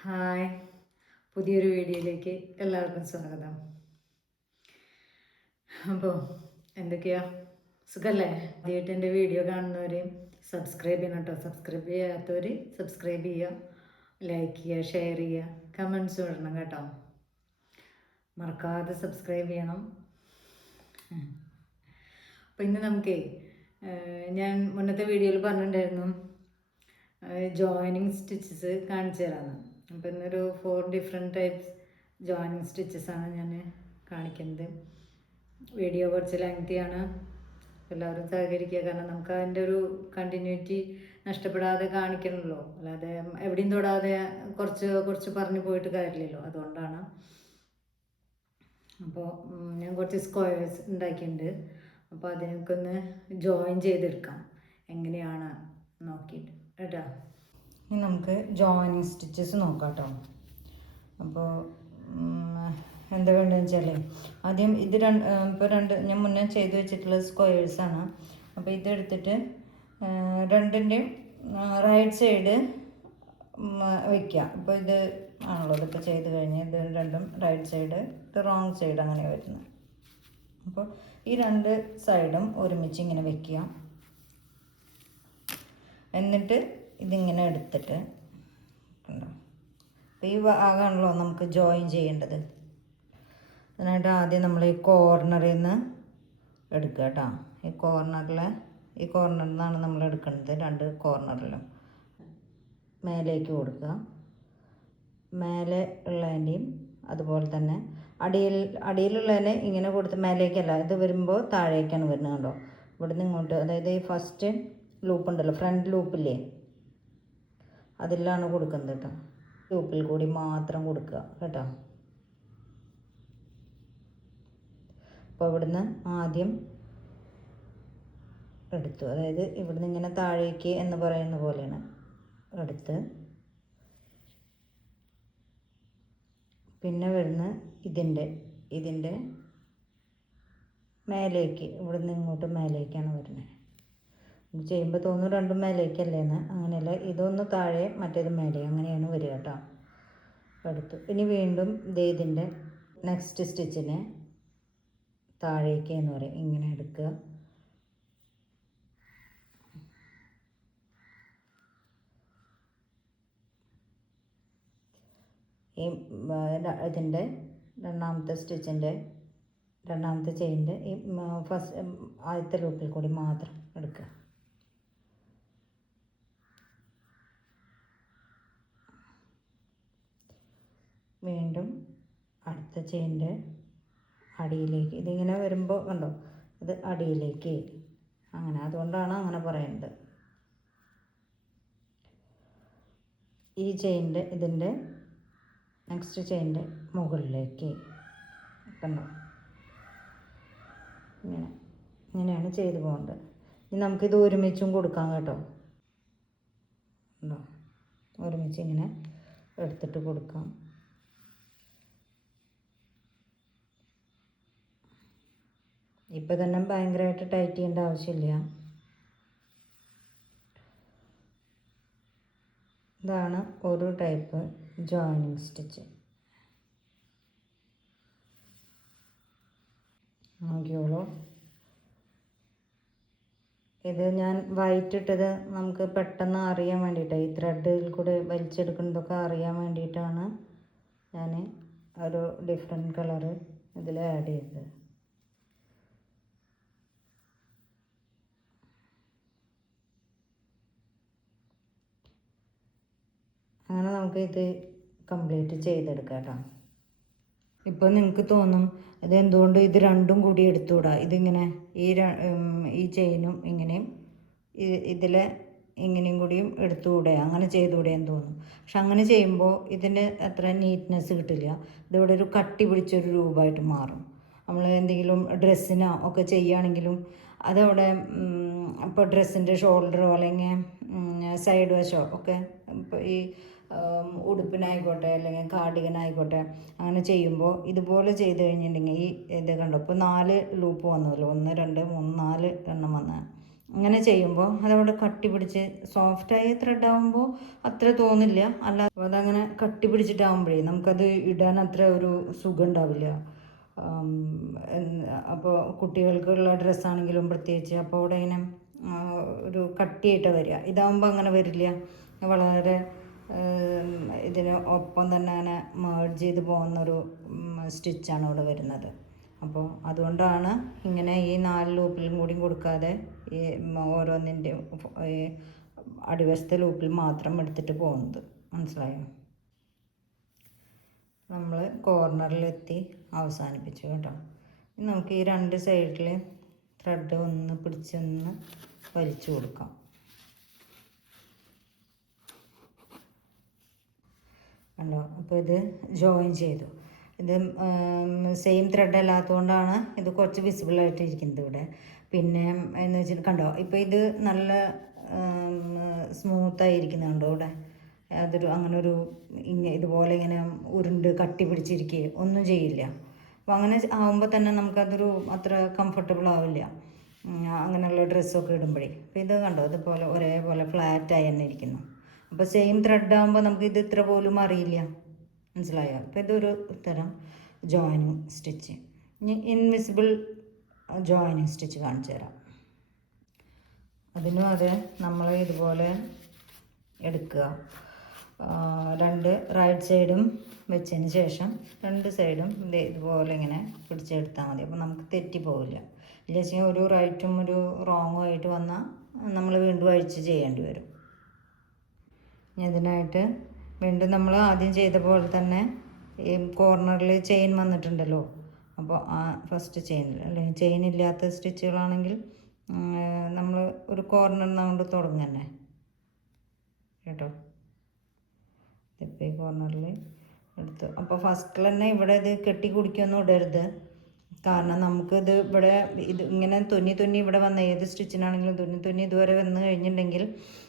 Hi, പുതിയൊരു വീഡിയോയിലേക്ക് എല്ലാവർക്കും സ്വാഗതം. അപ്പോൾ എന്തൊക്കെയാ, സുഖല്ലേ? ആദ്യമായിട്ട് എൻ്റെ വീഡിയോ കാണുന്നവർ സബ്സ്ക്രൈബ് ചെയ്യണം കേട്ടോ. സബ്സ്ക്രൈബ് ചെയ്യാത്തവർ സബ്സ്ക്രൈബ് ചെയ്യുക, ലൈക്ക് ചെയ്യുക, ഷെയർ ചെയ്യുക, കമൻസ് ഇടണം കേട്ടോ. മറക്കാതെ സബ്സ്ക്രൈബ് ചെയ്യണം. അപ്പോൾ ഇന്ന് നമുക്കേ ഞാൻ മുന്നത്തെ വീഡിയോയിൽ പറഞ്ഞിട്ടുണ്ടായിരുന്നു ജോയിനിങ് സ്റ്റിച്ചസ് കാണിച്ചു തരാമെന്ന്. അപ്പോൾ ഇന്നൊരു 4 ഡിഫറെൻറ്റ് ടൈപ്സ് ജോയിനിങ് സ്റ്റിച്ചസാണ് ഞാൻ കാണിക്കുന്നത്. വീഡിയോ കുറച്ച് ലെങ്തിയാണ്, എല്ലാവരും സഹകരിക്കുക. കാരണം നമുക്ക് അതിൻ്റെ ഒരു കണ്ടിന്യൂറ്റി നഷ്ടപ്പെടാതെ കാണിക്കണമല്ലോ, അല്ലാതെ എവിടെയും തൊടാതെ കുറച്ച് പറഞ്ഞു പോയിട്ട് കാര്യമില്ലല്ലോ, അതുകൊണ്ടാണ്. അപ്പോൾ ഞാൻ കുറച്ച് സ്ക്വയേഴ്സ് ഉണ്ടാക്കിയിട്ടുണ്ട്. അപ്പോൾ അതിനൊക്കെ ഒന്ന് ജോയിൻ ചെയ്തെടുക്കാം എങ്ങനെയാണ് നോക്കിയിട്ട് കേട്ടോ. ഇനി നമുക്ക് ജോയിനിങ് സ്റ്റിച്ചസ് നോക്കാം കേട്ടോ. അപ്പോൾ എന്താ വേണ്ടതെന്ന് വെച്ചാൽ ആദ്യം ഇത് രണ്ട് ഞാൻ മുന്നേ ചെയ്ത് വെച്ചിട്ടുള്ള സ്ക്വയേഴ്സാണ്. അപ്പോൾ ഇതെടുത്തിട്ട് രണ്ടിൻ്റെയും റൈറ്റ് സൈഡ് വയ്ക്കുക. ഇപ്പോൾ ഇത് ആണല്ലോ, ഇതിപ്പോൾ ചെയ്ത് കഴിഞ്ഞ് ഇത് രണ്ടും റൈറ്റ് സൈഡ്, ഇത് റോങ് സൈഡ്, അങ്ങനെ വരുന്നത്. അപ്പോൾ ഈ രണ്ട് സൈഡും ഒരുമിച്ച് ഇങ്ങനെ വയ്ക്കുക. എന്നിട്ട് ഇതിങ്ങനെ എടുത്തിട്ട് കണ്ടോ, അപ്പോൾ ഈ ഭാഗമാണല്ലോ നമുക്ക് ജോയിൻ ചെയ്യേണ്ടത്. അതിനായിട്ട് ആദ്യം നമ്മൾ ഈ കോർണറിൽ നിന്ന് എടുക്കുക കേട്ടോ. ഈ കോർണറിൽ നിന്നാണ് നമ്മൾ എടുക്കുന്നത്. രണ്ട് കോർണറിലും മേലേക്ക് കൊടുക്കുക. മേലെ ഉള്ളതിൻ്റെയും അതുപോലെ തന്നെ അടിയിലുള്ളതിനെ ഇങ്ങനെ കൊടുത്ത് മേലേക്കല്ല, ഇത് വരുമ്പോൾ താഴേക്കാണ് വരുന്നത് കണ്ടോ. ഇവിടുന്ന് ഇങ്ങോട്ട്, അതായത് ഈ ഫസ്റ്റ് ലൂപ്പ് ഉണ്ടല്ലോ, ഫ്രണ്ട് ലൂപ്പില്ലേ, അതിലാണ് കൊടുക്കുന്നത് കേട്ടോ. ലൂപ്പിൽ കൂടി മാത്രം കൊടുക്കുക കേട്ടോ. അപ്പോൾ ഇവിടുന്ന് ആദ്യം എടുത്തു, അതായത് ഇവിടുന്ന് ഇങ്ങനെ താഴേക്ക് എന്ന് പറയുന്ന പോലെയാണ് എടുത്ത്, പിന്നെ വരുന്ന ഇതിൻ്റെ മേലേക്ക്, ഇവിടുന്ന് ഇങ്ങോട്ട് മേലേക്കാണ് വരുന്നത്. ചെയ്യുമ്പോൾ തോന്നുന്നു രണ്ടും മേലേക്കല്ലേന്ന്, അങ്ങനെയല്ല, ഇതൊന്ന് താഴെ മറ്റേത് മേലെ, അങ്ങനെയാണ് വരിക കേട്ടോ. എടുത്തു. ഇനി വീണ്ടും ഇതിൻ്റെ നെക്സ്റ്റ് സ്റ്റിച്ചിനെ താഴേക്ക് എന്ന് പറയും, ഇങ്ങനെ എടുക്കുക. ഈ ഇതിൻ്റെ രണ്ടാമത്തെ ചെയിൻ്റെ ഈ ഫസ്റ്റ് ആദ്യത്തെ ലൂപ്പിൽ കൂടി മാത്രം എടുക്കുക. വീണ്ടും അടുത്ത ചെയിൻ്റെ അടിയിലേക്ക്, ഇതിങ്ങനെ വരുമ്പോൾ കണ്ടോ, ഇത് അടിയിലേക്ക്, അങ്ങനെ, അതുകൊണ്ടാണ് അങ്ങനെ പറയുന്നത്. ഈ ചെയിൻ്റെ ഇതിൻ്റെ നെക്സ്റ്റ് ചെയിൻ്റെ മുകളിലേക്ക് കണ്ടോ, ഇങ്ങനെയാണ് ചെയ്ത് പോകേണ്ടത്. ഇനി നമുക്കിത് ഒരുമിച്ചും കൊടുക്കാം കേട്ടോ. ഉണ്ടോ, ഒരുമിച്ച് ഇങ്ങനെ എടുത്തിട്ട് കൊടുക്കാം. ഇപ്പം തന്നെ ഭയങ്കരമായിട്ട് ടൈറ്റ് ചെയ്യേണ്ട ആവശ്യമില്ല. ഇതാണ് ഒരു ടൈപ്പ് ജോയിനിങ് സ്റ്റിച്ച്. നോക്കിയോളൂ. ഇത് ഞാൻ വൈറ്റ് ഇട്ടത് നമുക്ക് പെട്ടെന്ന് അറിയാൻ വേണ്ടിയിട്ടാണ്, ഈ ത്രെഡിൽ കൂടെ വലിച്ചെടുക്കുന്നതൊക്കെ അറിയാൻ വേണ്ടിയിട്ടാണ് ഞാൻ ഒരു ഡിഫറെൻറ്റ് കളറ് ഇതിൽ ആഡ് ചെയ്തത്. അങ്ങനെ നമുക്ക് ഇത് കംപ്ലീറ്റ് ചെയ്തെടുക്കാം കേട്ടോ. ഇപ്പോൾ നിങ്ങൾക്ക് തോന്നും ഇത് എന്തുകൊണ്ട് ഇത് രണ്ടും കൂടി എടുത്തുകൂടാ, ഇതിങ്ങനെ ഈ ചെയിനും ഇങ്ങനെയും ഇതിലെ ഇങ്ങനെയും കൂടിയും എടുത്തുകൂടെ, അങ്ങനെ ചെയ്തുകൂടെ എന്ന് തോന്നും. പക്ഷെ അങ്ങനെ ചെയ്യുമ്പോൾ ഇതിന് അത്ര നീറ്റ്നെസ് കിട്ടില്ല. ഇതിവിടെ ഒരു കട്ടി പിടിച്ചൊരു രൂപമായിട്ട് മാറും. നമ്മൾ എന്തെങ്കിലും ഡ്രസ്സിനോ ഒക്കെ ചെയ്യുകയാണെങ്കിലും അതവിടെ ഇപ്പോൾ ഡ്രസ്സിൻ്റെ ഷോൾഡറോ അല്ലെങ്കിൽ സൈഡ് വശോ ഒക്കെ, ഇപ്പോൾ ഈ ഉടുപ്പിനായിക്കോട്ടെ അല്ലെങ്കിൽ കാർഡിഗനായിക്കോട്ടെ, അങ്ങനെ ചെയ്യുമ്പോൾ ഇതുപോലെ ചെയ്ത് കഴിഞ്ഞിട്ടുണ്ടെങ്കിൽ ഈ ഇത് കണ്ടോ, ഇപ്പോൾ 4 ലൂപ്പ് വന്നല്ലോ, 1 2 3 4 എണ്ണം വന്ന. ഇങ്ങനെ ചെയ്യുമ്പോൾ അതവിടെ കട്ടി പിടിച്ച് സോഫ്റ്റായ ത്രെഡാകുമ്പോൾ അത്ര തോന്നില്ല. അല്ല അതങ്ങനെ കട്ടി പിടിച്ചിട്ടാകുമ്പോഴേ നമുക്കത് ഇടാൻ അത്ര ഒരു സുഖം ഉണ്ടാവില്ല. അപ്പോൾ കുട്ടികൾക്കുള്ള ഡ്രസ്സാണെങ്കിലും പ്രത്യേകിച്ച് അപ്പോൾ അവിടെ ഇങ്ങനെ ഒരു കട്ടിയായിട്ട് വരിക. ഇതാകുമ്പോൾ അങ്ങനെ വരില്ല, വളരെ ഇതിന് ഒപ്പം തന്നെ അങ്ങനെ മേർജ് ചെയ്ത് പോകുന്നൊരു സ്റ്റിച്ചാണ് ഇവിടെ വരുന്നത്. അപ്പോൾ അതുകൊണ്ടാണ് ഇങ്ങനെ ഈ 4 ലൂപ്പിലും കൂടി കൊടുക്കാതെ ഈ ഓരോന്നിൻ്റെയും ഈ അടിവശത്തെ ലൂപ്പിൽ മാത്രം എടുത്തിട്ട് പോകുന്നത്. മനസ്സിലായോ? നമ്മൾ കോർണറിലെത്തി അവസാനിപ്പിച്ചു കേട്ടോ. ഇനി നമുക്ക് ഈ 2 സൈഡിൽ ത്രെഡ് ഒന്ന് പിടിച്ചൊന്ന് വലിച്ചു കൊടുക്കാം. കണ്ടോ? അപ്പോൾ ഇത് ജോയിൻ ചെയ്തു. ഇത് സെയിം ത്രെഡ് അല്ലാത്തതുകൊണ്ടാണ് ഇത് കുറച്ച് വിസിബിളായിട്ടിരിക്കുന്നത് ഇവിടെ. പിന്നെ എന്ന് വെച്ചിട്ട് കണ്ടോ, ഇപ്പോൾ ഇത് നല്ല സ്മൂത്തായിരിക്കുന്നുണ്ടോ ഇവിടെ. അതൊരു അങ്ങനെ ഒരു ഇതുപോലെ ഇങ്ങനെ ഉരുണ്ട് കട്ടി പിടിച്ചിരിക്കുകയോ ഒന്നും ചെയ്യില്ല. അപ്പോൾ അങ്ങനെ ആകുമ്പോൾ തന്നെ നമുക്കതൊരു അത്ര കംഫർട്ടബിൾ ആവില്ല, അങ്ങനെയുള്ള ഡ്രസ്സൊക്കെ ഇടുമ്പോഴേ. അപ്പോൾ ഇത് കണ്ടോ, ഇതുപോലെ ഒരേപോലെ ഫ്ലാറ്റായി തന്നെ ഇരിക്കുന്നു. അപ്പോൾ സെയിം ത്രെഡ് ആകുമ്പോൾ നമുക്ക് ഇത് ഇത്ര പോലും അറിയില്ല. മനസ്സിലായോ? അപ്പോൾ ഇതൊരു തരം ജോയിനിങ് സ്റ്റിച്ച്. ഇനി ഇൻവിസിബിൾ ജോയിനിങ് സ്റ്റിച്ച് കാണിച്ചു തരാം. അതിനും അതെ, നമ്മൾ ഇതുപോലെ എടുക്കുക. 2 റൈറ്റ് സൈഡും വെച്ചതിന് ശേഷം 2 സൈഡും ഇതുപോലെ ഇങ്ങനെ പിടിച്ചെടുത്താൽ മതി. അപ്പോൾ നമുക്ക് തെറ്റിപ്പോവില്ല. ഇല്ല വെച്ചാൽ ഒരു റൈറ്റും ഒരു റോങ്ങും ആയിട്ട് വന്നാൽ നമ്മൾ വീണ്ടും അഴിച്ച് ചെയ്യേണ്ടി വരും. ഇതിനായിട്ട് വീണ്ടും നമ്മൾ ആദ്യം ചെയ്ത പോലെ തന്നെ ഈ കോർണറിൽ ചെയിൻ വന്നിട്ടുണ്ടല്ലോ. അപ്പോൾ ആ ഫസ്റ്റ് ചെയിനിൽ, അല്ലെങ്കിൽ ചെയിൻ ഇല്ലാത്ത സ്റ്റിച്ചുകളാണെങ്കിൽ നമ്മൾ ഒരു കോർണറിൽ കൊണ്ട് തുടങ്ങന്നെ കേട്ടോ. ഇപ്പോൾ ഈ കോർണറിൽ എടുത്തു. അപ്പോൾ ഫസ്റ്റിൽ തന്നെ ഇവിടെ ഇത് കെട്ടി കുടിക്കൊന്നും ഇടരുത്. കാരണം നമുക്കിത് ഇവിടെ ഇത് ഇങ്ങനെ തുന്നി ഇവിടെ വന്ന ഏത് സ്റ്റിച്ചിനാണെങ്കിലും തുന്നി ഇതുവരെ വന്ന് കഴിഞ്ഞിട്ടുണ്ടെങ്കിൽ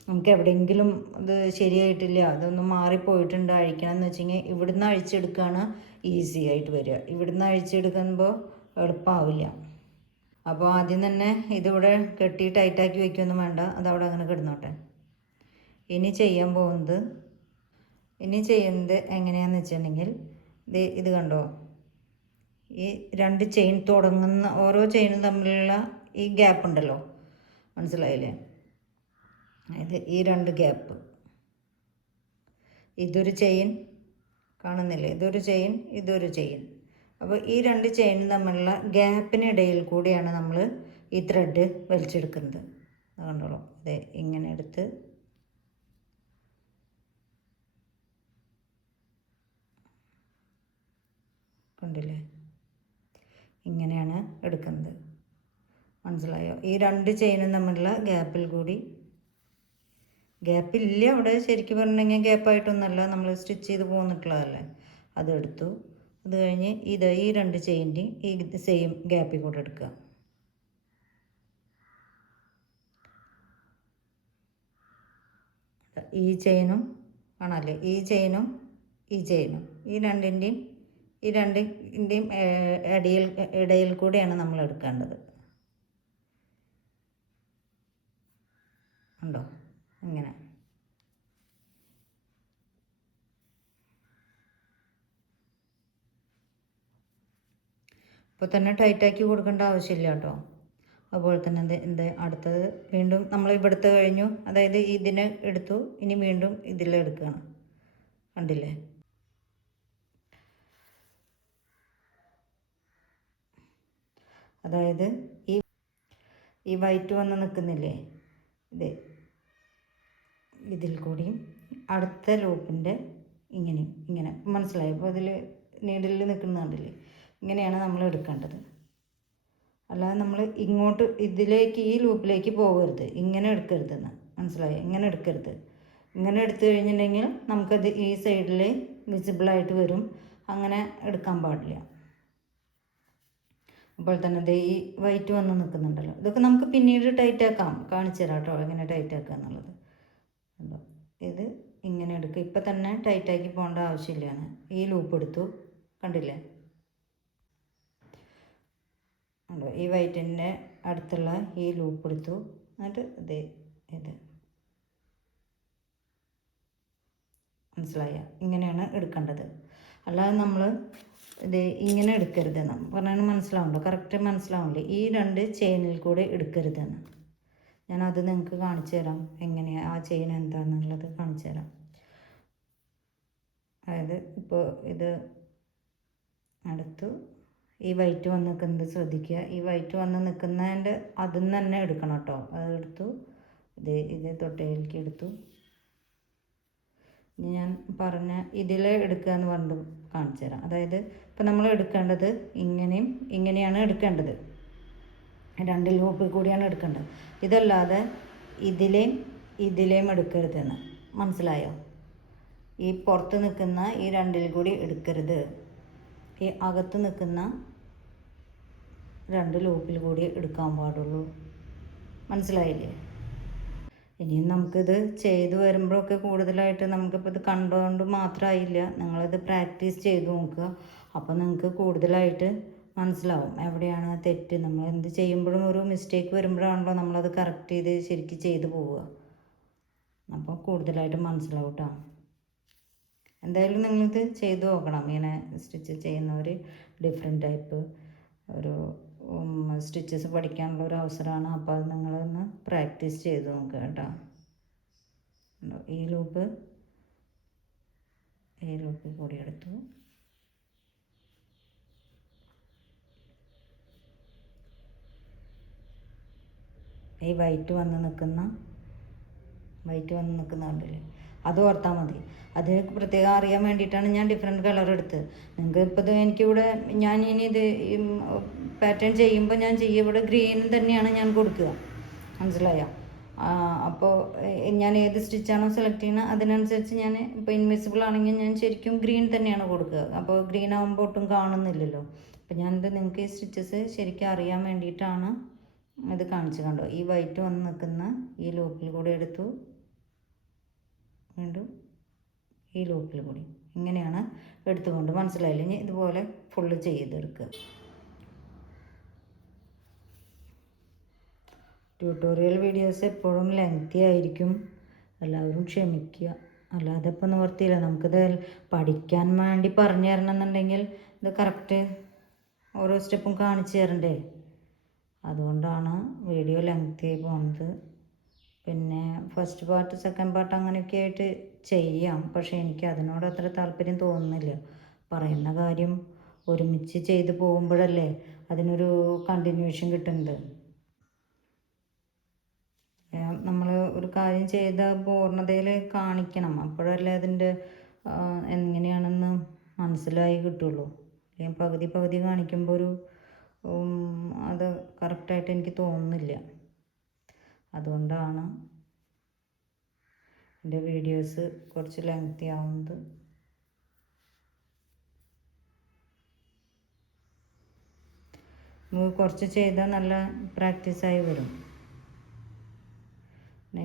നമുക്ക് എവിടെയെങ്കിലും അത് ശരിയായിട്ടില്ല, അതൊന്നും മാറിപ്പോയിട്ടുണ്ട്, അഴിക്കണം എന്ന് വെച്ച് കഴിഞ്ഞാൽ ഇവിടുന്ന് അഴിച്ചെടുക്കുകയാണ് ഈസി ആയിട്ട് വരിക. ഇവിടുന്ന് അഴിച്ചെടുക്കുമ്പോൾ എളുപ്പമാവില്ല. അപ്പോൾ ആദ്യം തന്നെ ഇതിവിടെ കെട്ടി ടൈറ്റാക്കി വയ്ക്കുകയൊന്നും വേണ്ട, അതവിടെ അങ്ങനെ കിടന്നോട്ടെ. ഇനി ചെയ്യുന്നത് എങ്ങനെയാണെന്ന് വെച്ചിട്ടുണ്ടെങ്കിൽ ഇത് കണ്ടോ, ഈ 2 ചെയിൻ തുടങ്ങുന്ന ഓരോ ചെയിനും തമ്മിലുള്ള ഈ ഗ്യാപ്പ് ഉണ്ടല്ലോ, മനസ്സിലായില്ലേ? ഈ 2 ഗ്യാപ്പ്, ഇതൊരു ചെയിൻ കാണുന്നില്ലേ, ഇതൊരു ചെയിൻ, ഇതൊരു ചെയിൻ. അപ്പോൾ ഈ 2 ചെയിനും തമ്മിലുള്ള ഗ്യാപ്പിനിടയിൽ കൂടിയാണ് നമ്മൾ ഈ ത്രെഡ് വലിച്ചെടുക്കുന്നത്. അത് കണ്ടോളൂ, ഇങ്ങനെ എടുത്ത് കണ്ടില്ലേ, ഇങ്ങനെയാണ് എടുക്കുന്നത്. മനസ്സിലായോ? ഈ 2 ചെയിനും തമ്മിലുള്ള ഗ്യാപ്പിൽ കൂടി, ഗ്യാപ്പില്ല അവിടെ, ശരിക്കും പറഞ്ഞിട്ടുണ്ടെങ്കിൽ ഗ്യാപ്പായിട്ടൊന്നുമല്ല, നമ്മൾ സ്റ്റിച്ച് ചെയ്ത് പോന്നിട്ടുള്ളതല്ലേ. അതെടുത്തു. അത് കഴിഞ്ഞ് ഈ 2 ചെയിൻ്റെയും ഈ സെയിം ഗ്യാപ്പിൽ കൂടെ എടുക്കുക. ഈ ചെയിനും കാണാല്ലേ, ഈ ചെയിനും ഈ ചെയിനും, ഈ രണ്ടിൻ്റെയും ഇടയിൽ കൂടെയാണ് നമ്മൾ എടുക്കേണ്ടത്. ഉണ്ടോ? ഇങ്ങനെ. ഇപ്പോൾ തന്നെ ടൈറ്റാക്കി കൊടുക്കേണ്ട ആവശ്യമില്ല കേട്ടോ. അതുപോലെ തന്നെ അടുത്തത് വീണ്ടും നമ്മൾ ഇവിടുത്തെ കഴിഞ്ഞു, അതായത് ഇതിനെ എടുത്തു, ഇനി വീണ്ടും ഇതിലെടുക്കുകയാണ്. കണ്ടില്ലേ? അതായത് ഈ വൈറ്റ് വന്ന് നിൽക്കുന്നില്ലേ, ഇതിൽ കൂടിയും അടുത്ത ലൂപ്പിൻ്റെ ഇങ്ങനെ മനസ്സിലായി. അപ്പോൾ അതിൽ നീഡിൽ നിൽക്കുന്ന കണ്ടില്ലേ, ഇങ്ങനെയാണ് നമ്മൾ എടുക്കേണ്ടത്. അല്ലാതെ നമ്മൾ ഇങ്ങോട്ട് ഇതിലേക്ക് ഈ ലൂപ്പിലേക്ക് പോകരുത്, ഇങ്ങനെ എടുക്കരുതെന്ന്. മനസ്സിലായി? ഇങ്ങനെ എടുക്കരുത്. ഇങ്ങനെ എടുത്തു കഴിഞ്ഞിട്ടുണ്ടെങ്കിൽ നമുക്കത് ഈ സൈഡിൽ വിസിബിളായിട്ട് വരും, അങ്ങനെ എടുക്കാൻ പാടില്ല. അപ്പോൾ തന്നെ ഈ വൈറ്റ് വന്ന് നിൽക്കുന്നുണ്ടല്ലോ, ഇതൊക്കെ നമുക്ക് പിന്നീട് ടൈറ്റാക്കാം, കാണിച്ചു തരാം കേട്ടോ എങ്ങനെ ടൈറ്റാക്കുക എന്നുള്ളത്. ഉണ്ടോ? ഇത് ഇങ്ങനെ എടുക്കുക, ഇപ്പം തന്നെ ടൈറ്റാക്കി പോകേണ്ട ആവശ്യമില്ലാണ്. ഈ ലൂപ്പ് എടുത്തു, കണ്ടില്ലേ? ഉണ്ടോ? ഈ വൈറ്റിൻ്റെ അടുത്തുള്ള ഈ ലൂപ്പ് എടുത്തു, എന്നിട്ട് ഇത് മനസ്സിലായ? ഇങ്ങനെയാണ് എടുക്കേണ്ടത്. അല്ലാതെ നമ്മൾ ഇത് ഇങ്ങനെ എടുക്കരുതെന്ന് പറഞ്ഞാൽ മനസ്സിലാവുന്നുണ്ടോ? കറക്റ്റ് മനസ്സിലാവുന്നില്ലേ? ഈ 2 ചെയിനിൽ കൂടെ എടുക്കരുതെന്ന്. ഞാനത് നിങ്ങൾക്ക് കാണിച്ചു തരാം, എങ്ങനെയാണ് ആ ചെയിൻ എന്താണെന്നുള്ളത് കാണിച്ചു തരാം. അതായത് ഇപ്പോൾ ഇത് അടുത്ത് ഈ വൈറ്റ് വന്ന് നിൽക്കുന്നത് ശ്രദ്ധിക്കുക. ഈ വൈറ്റ് വന്ന് നിൽക്കുന്നതിൻ്റെ അതിൽ നിന്ന് തന്നെ എടുക്കണം കേട്ടോ. അതെടുത്തു, ഇത് തൊട്ടയിലേക്ക് എടുത്തു. ഞാൻ പറഞ്ഞ ഇതിലെ എടുക്കുക എന്ന് പറഞ്ഞിട്ട് കാണിച്ചു തരാം. അതായത് ഇപ്പം നമ്മൾ എടുക്കേണ്ടത് ഇങ്ങനെയാണ് എടുക്കേണ്ടത്. 2 ലൂപ്പിൽ കൂടിയാണ് എടുക്കേണ്ടത്. ഇതല്ലാതെ ഇതിലേയും എടുക്കരുതെന്ന് മനസ്സിലായോ? ഈ പുറത്ത് നിൽക്കുന്ന ഈ 2 കൂടി എടുക്കരുത്. ഈ അകത്ത് നിൽക്കുന്ന 2 ലൂപ്പിൽ കൂടി എടുക്കാൻ പാടുള്ളൂ. മനസ്സിലായില്ലേ? ഇനിയും നമുക്കിത് ചെയ്ത് വരുമ്പോഴൊക്കെ കൂടുതലായിട്ട് നമുക്കിപ്പോൾ ഇത് കണ്ടുകൊണ്ട് മാത്രമായില്ല, നിങ്ങളിത് പ്രാക്ടീസ് ചെയ്ത് നോക്കുക. അപ്പോൾ നിങ്ങൾക്ക് കൂടുതലായിട്ട് മനസ്സിലാവും എവിടെയാണ് തെറ്റ്. നമ്മൾ എന്ത് ചെയ്യുമ്പോഴും ഒരു മിസ്റ്റേക്ക് വരുമ്പോഴാണല്ലോ നമ്മളത് കറക്റ്റ് ചെയ്ത് ശരിക്കും ചെയ്ത് പോവുക. അപ്പോൾ കൂടുതലായിട്ട് മനസ്സിലാവും കേട്ടോ. എന്തായാലും നിങ്ങളിത് ചെയ്ത് നോക്കണം. ഇങ്ങനെ സ്റ്റിച്ച് ചെയ്യുന്നവർ ഡിഫറെൻറ്റ് ടൈപ്പ് ഒരു സ്റ്റിച്ചസ് പഠിക്കാനുള്ള ഒരു അവസരമാണ്. അപ്പോൾ അത് നിങ്ങളൊന്ന് പ്രാക്ടീസ് ചെയ്ത് നോക്കുക കേട്ടോ. ഈ ലൂപ്പ് കൂടി എടുത്തു. ഈ വൈറ്റ് വന്ന് നിൽക്കുന്നുണ്ടല്ലേ, അത് ഓർത്താൽ മതി. അത് പ്രത്യേകം അറിയാൻ വേണ്ടിയിട്ടാണ് ഞാൻ ഡിഫറെൻറ്റ് കളർ എടുത്തത്. നിങ്ങൾക്ക് ഇപ്പോൾ ഇത് എനിക്കിവിടെ ഞാൻ ഇനി ഇത് പാറ്റേൺ ചെയ്യുമ്പോൾ ഇവിടെ ഗ്രീൻ തന്നെയാണ് ഞാൻ കൊടുക്കുക. മനസ്സിലായോ? അപ്പോൾ ഞാൻ ഏത് സ്റ്റിച്ചാണോ സെലക്ട് ചെയ്യുന്നത് അതിനനുസരിച്ച് ഞാൻ ഇപ്പോൾ ഇൻവിസിബിൾ ആണെങ്കിൽ ഞാൻ ശരിക്കും ഗ്രീൻ തന്നെയാണ് കൊടുക്കുക. അപ്പോൾ ഗ്രീൻ ആകുമ്പോൾ ഒട്ടും കാണുന്നില്ലല്ലോ. അപ്പോൾ ഞാനിത് നിങ്ങൾക്ക് ഈ സ്റ്റിച്ചസ് ശരിക്കും അറിയാൻ വേണ്ടിയിട്ടാണ് ഇത് കാണിച്ചു. കണ്ടോ? ഈ വൈറ്റ് വന്ന് നിൽക്കുന്ന ഈ ലൂപ്പിൽ കൂടി എടുത്തു, വീണ്ടും ഈ ലൂപ്പിൽ കൂടി ഇങ്ങനെയാണ് എടുത്തുകൊണ്ട്. മനസ്സിലായില്ല? ഇനി ഇതുപോലെ ഫുള്ള് ചെയ്തെടുക്കുക. ട്യൂട്ടോറിയൽ വീഡിയോസ് എപ്പോഴും ലെങ്തി ആയിരിക്കും, എല്ലാവരും ക്ഷമിക്കുക. അല്ലാതെ ഇപ്പോൾ നിവർത്തിയില്ല. നമുക്കിത് പഠിക്കാൻ വേണ്ടി പറഞ്ഞു തരണം എന്നുണ്ടെങ്കിൽ ഇത് കറക്റ്റ് ഓരോ സ്റ്റെപ്പും കാണിച്ചു തരണ്ടേ. അതുകൊണ്ടാണ് വീഡിയോ ലെങ്തി ആയി പോകുന്നത്. പിന്നെ ഫസ്റ്റ് പാർട്ട് സെക്കൻഡ് പാർട്ട് അങ്ങനെയൊക്കെ ആയിട്ട് ചെയ്യാം, പക്ഷേ എനിക്ക് അതിനോട് അത്ര താല്പര്യം തോന്നുന്നില്ല. പറയുന്ന കാര്യം ഒരുമിച്ച് ചെയ്ത് പോകുമ്പോഴല്ലേ അതിനൊരു കണ്ടിന്യൂഷൻ കിട്ടുന്നത്. നമ്മൾ ഒരു കാര്യം ചെയ്ത പൂർണ്ണതയിൽ കാണിക്കണം, അപ്പോഴല്ലേ അതിൻ്റെ എങ്ങനെയാണെന്ന് മനസ്സിലായി കിട്ടുള്ളൂ. അല്ലെങ്കിൽ പകുതി കാണിക്കുമ്പോൾ ഒരു അത് കറക്റ്റായിട്ട് എനിക്ക് തോന്നുന്നില്ല. അതുകൊണ്ടാണ് എൻ്റെ വീഡിയോസ് കുറച്ച് ലെങ്തി ആവുന്നത്. നമുക്ക് കുറച്ച് ചെയ്താൽ നല്ല പ്രാക്ടീസായി വരും.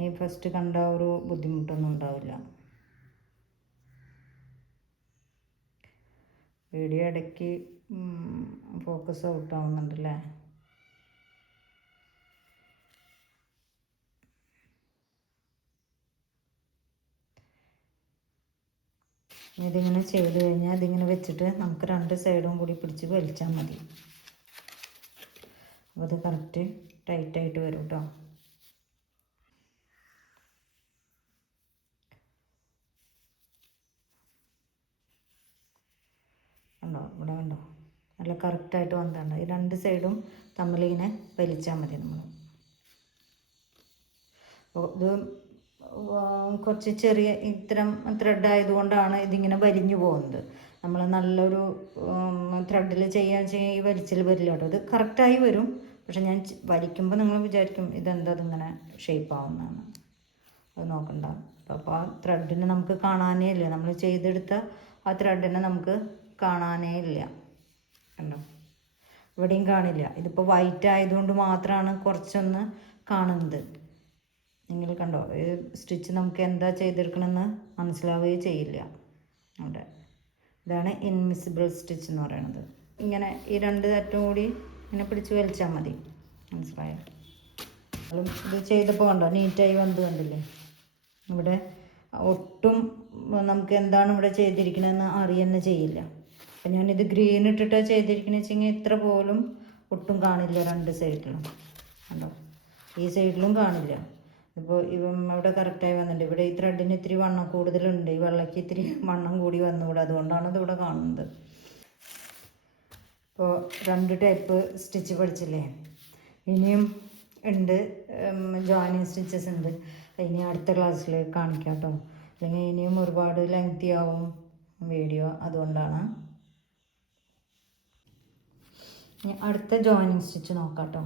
ഈ ഫസ്റ്റ് കണ്ട ഒരു ബുദ്ധിമുട്ടൊന്നും ഉണ്ടാവില്ല. വീഡിയോ ഇടയ്ക്ക് ഫോക്കസ് ഔട്ട് ആവുന്നുണ്ടല്ലേ? ഇതിങ്ങനെ ചെയ്ത് കഴിഞ്ഞാൽ ഇതിങ്ങനെ വെച്ചിട്ട് നമുക്ക് 2 സൈഡും കൂടി പിടിച്ച് വലിച്ചാൽ മതി. അപ്പോൾ അത് കറക്റ്റ് ടൈറ്റായിട്ട് വരും കേട്ടോ. ഇവിടെ കണ്ടോ? നല്ല കറക്റ്റായിട്ട് വന്നിട്ടുണ്ട്. ഈ 2 സൈഡും തമ്മിലിങ്ങനെ വലിച്ചാൽ മതി നമ്മൾ. അപ്പോൾ ഇത് കുറച്ച് ചെറിയ ഇത്തരം ത്രെഡ് ആയതുകൊണ്ടാണ് ഇതിങ്ങനെ വലിഞ്ഞു പോകുന്നത്. നമ്മൾ നല്ലൊരു ത്രെഡിൽ ചെയ്യാൻ ഈ വലിച്ചിൽ വരില്ല കേട്ടോ. ഇത് കറക്റ്റായി വരും, പക്ഷെ ഞാൻ വലിക്കുമ്പോൾ നിങ്ങൾ വിചാരിക്കും ഇതെന്താ ഇതിങ്ങനെ ഷേപ്പ് ആവുന്നതാണ്. അത് നോക്കണ്ട. അപ്പോൾ ആ ത്രെഡിനെ നമുക്ക് കാണാനേ ഇല്ല. നമ്മൾ ചെയ്തെടുത്ത ആ ത്രെഡിനെ നമുക്ക് കാണാനേ ഇല്ല. കണ്ടോ? ഇവിടെയും കാണില്ല. ഇതിപ്പോൾ വൈറ്റ് ആയതുകൊണ്ട് മാത്രമാണ് കുറച്ചൊന്ന് കാണുന്നത്. നിങ്ങൾ കണ്ടോ? ഈ സ്റ്റിച്ച് നമുക്ക് എന്താ ചെയ്തെടുക്കണമെന്ന് മനസ്സിലാവുകയും ചെയ്യില്ല. അവിടെ ഇതാണ് ഇൻവിസിബിൾ സ്റ്റിച്ച് എന്ന് പറയുന്നത്. ഇങ്ങനെ ഈ 2 അറ്റവും കൂടി ഇങ്ങനെ പിടിച്ച് വലിച്ചാൽ മതി. മനസ്സിലായോ? ഇത് ചെയ്തപ്പോൾ കണ്ടോ നീറ്റായി വന്നത് കണ്ടില്ലേ. ഇവിടെ ഒട്ടും നമുക്ക് എന്താണ് ഇവിടെ ചെയ്തിരിക്കണമെന്ന് അറിയുന്ന ചെയ്യില്ല. അപ്പം ഞാനിത് ഗ്രീൻ ഇട്ടിട്ടാണ് ചെയ്തിരിക്കണമെന്ന് വെച്ചെങ്കിൽ ഇത്ര പോലും ഒട്ടും കാണില്ല. രണ്ട് സൈഡിലും കണ്ടോ, ഈ സൈഡിലും കാണില്ല. ഇപ്പോൾ ഇവിടെ കറക്റ്റായി വന്നിട്ടുണ്ട്. ഇവിടെ ഈ ത്രെഡിന് ഇത്തിരി വണ്ണം കൂടുതലുണ്ട്, ഈ വെള്ളയ്ക്ക് ഇത്തിരി വണ്ണം കൂടി വന്നുകൂടെ, അതുകൊണ്ടാണ് ഇതിവിടെ കാണുന്നത്. ഇപ്പോൾ 2 ടൈപ്പ് സ്റ്റിച്ച് പഠിച്ചില്ലേ. ഇനിയും ഉണ്ട്, ജോയിനിങ് സ്റ്റിച്ചസ് ഉണ്ട്. ഇനി അടുത്ത ക്ലാസ്സിൽ കാണിക്കാം കേട്ടോ, അല്ലെങ്കിൽ ഇനിയും ഒരുപാട് ലെങ്തി ആവും വീഡിയോ, അതുകൊണ്ടാണ്. ഇനി അടുത്ത ജോയിനിങ് സ്റ്റിച്ച് നോക്കാം കേട്ടോ.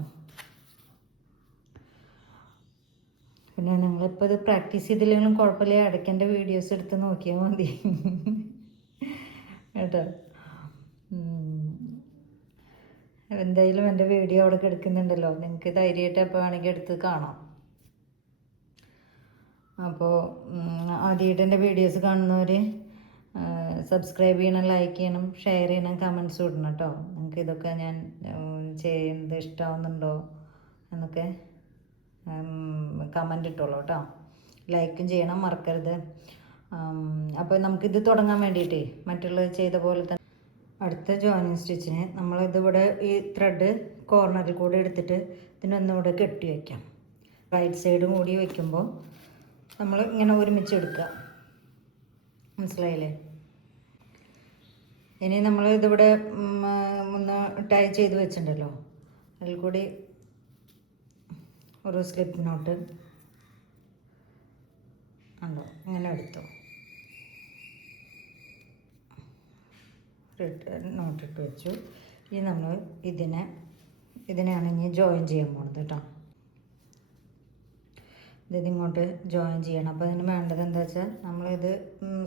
പിന്നെ നിങ്ങളിപ്പോൾ ഇത് പ്രാക്ടീസ് ചെയ്തില്ലെങ്കിലും കുഴപ്പമില്ല, ഇടയ്ക്കെൻ്റെ വീഡിയോസ് എടുത്ത് നോക്കിയാൽ മതി കേട്ടോ. എന്തായാലും എൻ്റെ വീഡിയോ അവിടെ കിടക്കുന്നുണ്ടല്ലോ, നിങ്ങൾക്ക് ധൈര്യമായിട്ട് എപ്പോൾ വേണമെങ്കിൽ എടുത്ത് കാണാം. അപ്പോൾ ആദ്യമായിട്ട് എൻ്റെ വീഡിയോസ് കാണുന്നവർ സബ്സ്ക്രൈബ് ചെയ്യണം, ലൈക്ക് ചെയ്യണം, ഷെയർ ചെയ്യണം, കമൻസ് ഇടണം കേട്ടോ. നിങ്ങൾക്ക് ഇതൊക്കെ ഞാൻ ചെയ്യുന്നത് ഇഷ്ടമാവുന്നുണ്ടോ എന്നൊക്കെ കമൻ്റ് ഇട്ടോളൂ കേട്ടോ. ലൈക്കും ചെയ്യണം, മറക്കരുത്. അപ്പോൾ നമുക്കിത് തുടങ്ങാൻ വേണ്ടിയിട്ടേ മറ്റുള്ളത് ചെയ്ത പോലെ തന്നെ അടുത്ത ജോയിനിങ് സ്റ്റിച്ചിന് നമ്മളിതിവിടെ ഈ ത്രെഡ് കോർണറിൽ കൂടെ എടുത്തിട്ട് ഇതിനൊന്നുകൂടെ കെട്ടി വയ്ക്കാം. റൈറ്റ് സൈഡും കൂടി വയ്ക്കുമ്പോൾ നമ്മൾ ഇങ്ങനെ ഒരുമിച്ച് എടുക്കുക, മനസ്സിലായില്ലേ. ഇനി നമ്മൾ ഇതിവിടെ ഒന്ന് ടൈ ചെയ്ത് വെച്ചിട്ടുണ്ടല്ലോ, അതിൽ കൂടി ഒരു സ്ലിപ്പ് നോട്ട് ഉണ്ടോ ഇങ്ങനെ എടുത്തു, നോട്ടിട്ട് വെച്ചു. ഇനി നമ്മൾ ഇതിനെയാണ് ഇനി ജോയിൻ ചെയ്യാൻ പോകുന്നത് കേട്ടോ. ഇതിങ്ങോട്ട് ജോയിൻ ചെയ്യണം. അപ്പോൾ അതിന് വേണ്ടത് എന്താ വെച്ചാൽ നമ്മളിത്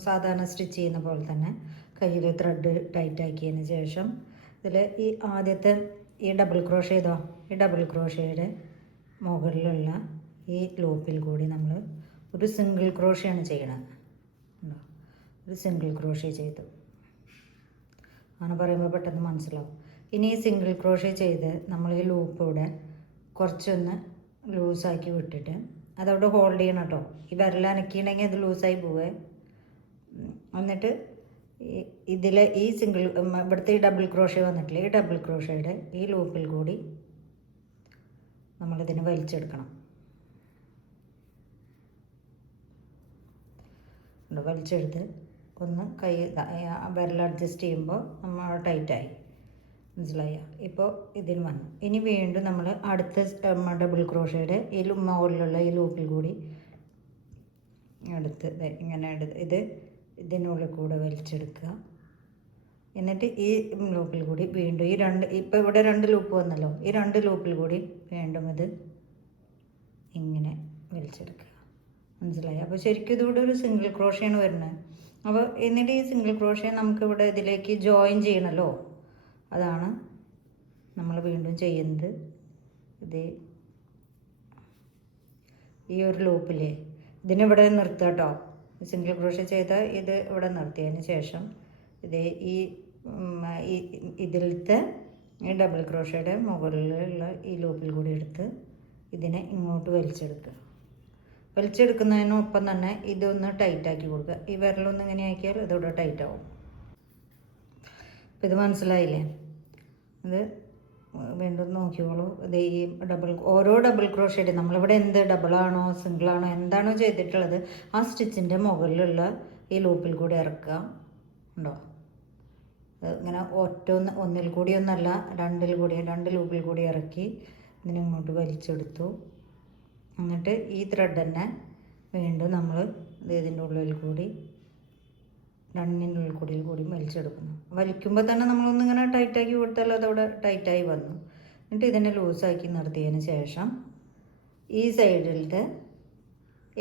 സാധാരണ സ്റ്റിച്ച് ചെയ്യുന്ന പോലെ തന്നെ കയ്യിൽ ത്രെഡ് ടൈറ്റ് ആക്കിയതിന് ശേഷം ഇതിൽ ഈ ആദ്യത്തെ ഈ ഡബിൾ ക്രോഷേ ചെയ്തോ, ഈ ഡബിൾ ക്രോഷയുടെ മുകളിലുള്ള ഈ ലൂപ്പിൽ കൂടി നമ്മൾ ഒരു സിംഗിൾ ക്രോഷയാണ് ചെയ്യണത്. ഒരു സിംഗിൾ ക്രോഷേ ചെയ്തു, അങ്ങനെ പറയുമ്പോൾ പെട്ടെന്ന് മനസ്സിലാവും. ഇനി ഈ സിംഗിൾ ക്രോഷേ ചെയ്ത് നമ്മൾ ഈ ലൂപ്പ് ഇവിടെ കുറച്ചൊന്ന് ലൂസാക്കി വിട്ടിട്ട് അതവിടെ ഹോൾഡ് ചെയ്യണം കേട്ടോ. ഈ വിരൽ അനക്കിയിട്ടുണ്ടെങ്കിൽ അത് ലൂസായി പോവേ. എന്നിട്ട് ഇതിലെ ഈ സിംഗിൾ ഇവിടുത്തെ ഈ ഡബിൾ ക്രോഷേ വന്നിട്ടില്ല, ഈ ഡബിൾ ക്രോഷയുടെ ഈ ലൂപ്പിൽ കൂടി നമ്മളിതിനെ വലിച്ചെടുക്കണം. വലിച്ചെടുത്ത് ഒന്ന് കൈ വിരൽ അഡ്ജസ്റ്റ് ചെയ്യുമ്പോൾ നമ്മൾ ടൈറ്റായി, മനസ്സിലായ. ഇപ്പോൾ ഇതിന് വന്നു. ഇനി വീണ്ടും നമ്മൾ അടുത്ത ഡബിൾ ക്രോഷയുടെ ഈ മുകളിലുള്ള ഈ ലൂപ്പിൽ കൂടി എടുത്ത് ഇങ്ങനെ ഇത് ഇതിനുള്ളിൽ കൂടെ വലിച്ചെടുക്കുക. എന്നിട്ട് ഈ ലൂപ്പിൽ കൂടി വീണ്ടും ഈ ഇപ്പോൾ ഇവിടെ 2 ലൂപ്പ് വന്നല്ലോ, ഈ 2 ലൂപ്പിൽ കൂടി വീണ്ടും ഇത് ഇങ്ങനെ വലിച്ചെടുക്കുക, മനസ്സിലായി. അപ്പോൾ ശരിക്കും ഇതുകൂടെ ഒരു സിംഗിൾ ക്രോഷയാണ് വരുന്നത്. അപ്പോൾ എന്നിട്ട് ഈ സിംഗിൾ ക്രോഷേ നമുക്കിവിടെ ഇതിലേക്ക് ജോയിൻ ചെയ്യണമല്ലോ, അതാണ് നമ്മൾ വീണ്ടും ചെയ്യുന്നത്. ഇത് ഈ ഒരു ലൂപ്പില്ലേ ഇതിനിവിടെ നിർത്തുക കേട്ടോ. സിംഗിൾ ക്രോഷേ ചെയ്ത ഇത് ഇവിടെ നിർത്തിയതിന് ശേഷം ഇത് ഇതിലത്തെ ഈ ഡബിൾ ക്രോഷയുടെ മുകളിലുള്ള ഈ ലൂപ്പിൽ കൂടി എടുത്ത് ഇതിനെ ഇങ്ങോട്ട് വലിച്ചെടുക്കുക. വലിച്ചെടുക്കുന്നതിനൊപ്പം തന്നെ ഇതൊന്ന് ടൈറ്റാക്കി കൊടുക്കുക. ഈ വിരലൊന്ന് ഇങ്ങനെ ആക്കിയാൽ ഇതോടെ ടൈറ്റാവും. അപ്പം ഇത് മനസ്സിലായില്ലേ? അത് വീണ്ടും നോക്കിയോളൂ. ഇത് ഈ ഓരോ ഡബിൾ ക്രോഷയുടെ നമ്മളിവിടെ എന്ത് ഡബിളാണോ സിംഗിളാണോ എന്താണോ ചെയ്തിട്ടുള്ളത് ആ സ്റ്റിച്ചിൻ്റെ മുകളിലുള്ള ഈ ലൂപ്പിൽ കൂടി ഇറക്കുക. ഉണ്ടോ? ഇങ്ങനെ ഒന്നിൽ കൂടി ഒന്നല്ല 2 ലൂപ്പിൽ കൂടി ഇറക്കി ഇതിനിങ്ങോട്ട് വലിച്ചെടുത്തു. എന്നിട്ട് ഈ ത്രെഡ് തന്നെ വീണ്ടും നമ്മൾ ഇതിൻ്റെ ഉള്ളിൽ കൂടി 2 ഉള്ളിൽ കൂടി വലിച്ചെടുക്കുന്നു. വലിക്കുമ്പോൾ തന്നെ നമ്മളൊന്നിങ്ങനെ ടൈറ്റാക്കി കൊടുത്താൽ അതവിടെ ടൈറ്റായി വന്നു. എന്നിട്ട് ഇതിനെ ലൂസാക്കി നിർത്തിയതിന് ശേഷം ഈ സൈഡിലത്തെ